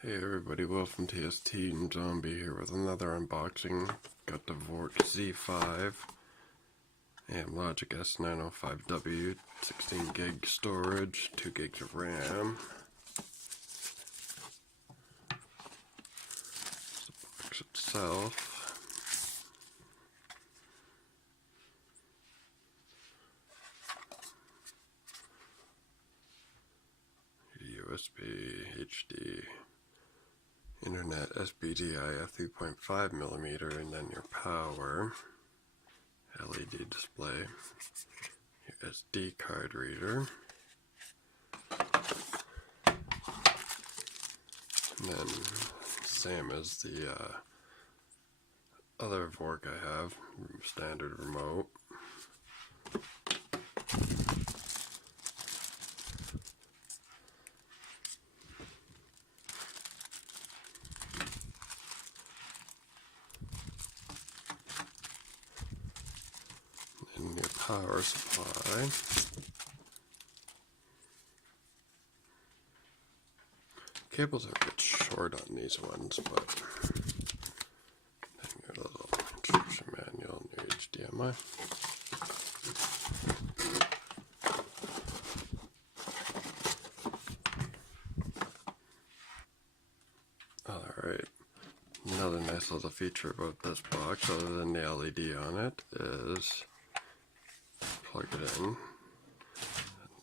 Hey everybody, welcome to TST and Zombie here with another unboxing. Got the Vorke Z5, amlogic S905W, 16 gig storage, 2 gigs of RAM. The box itself. USB, HD, Internet, SPDIF 3.5mm, and then your power, LED display, your SD card reader, and then same as the other Vorke I have, standard remote. And your power supply. Cables are a bit short on these ones, but then your little instruction manual and your HDMI. Alright, another nice little feature about this box, other than the LED on it, is plug it in, and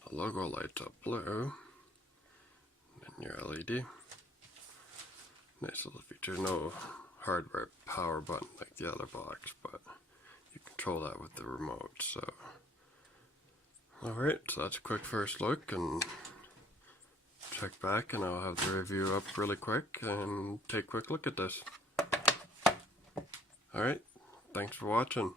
the logo lights up blue, and your LED. Nice little feature, no hardware power button like the other box, but you control that with the remote, so. Alright, so that's a quick first look, and check back and I'll have the review up really quick and take a quick look at this. Alright, thanks for watching.